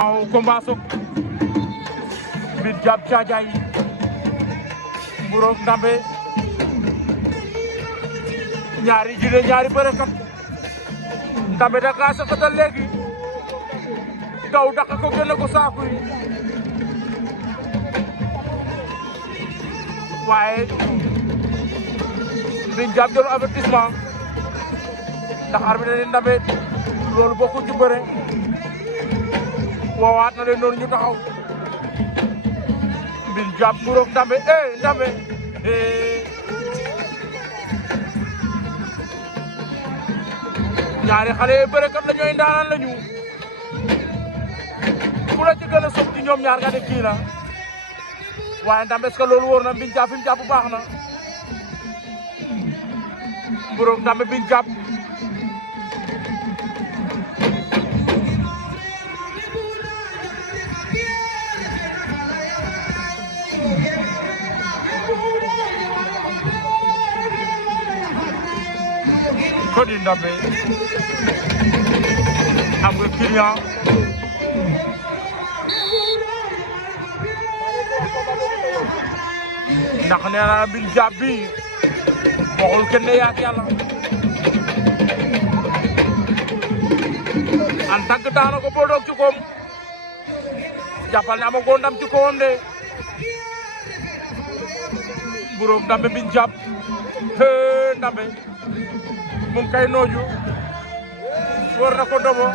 waaw combat sok Mbine Diab Thiadiaye Mburok Ndambe ñaari jine ñaari bërekat Ndambe da ka sakatal léegi daw daka ko génne ko saaku yi waaye Mbine Diab jël avertissement ndax arbitre ni Ndambe loolu bokkul ci bëre woowaat na leen noonu ñu taxaw Mbine Diab Mburok Ndambe Ndambe ñaari xale yi bërekat la ñooy ndaanaan la ñu ku la ci gën a soog ci ñoom ñaar nga ne kii na waaye Ndambe est-ce que loolu wóor na Mbine Diab fi mu jàpp baax na Mburok Ndambe Mbine Diab Kodi Ndambe am nga client ndax nee na Mbine Diab bi waxul kenn yaak yàlla en tant que daana ko boo doog ci koom jàppal ne amagoo ndam ci kawam de Mburok Ndambe Mbine Diab Ndambe mu ngi kay nooju war na ko dobo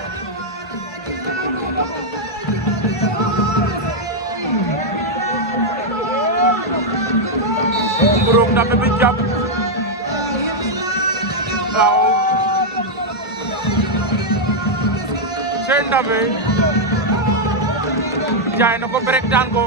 Mburok Ndambe Mbine Diab waaw seen Ndambe jaay na ko break daan ko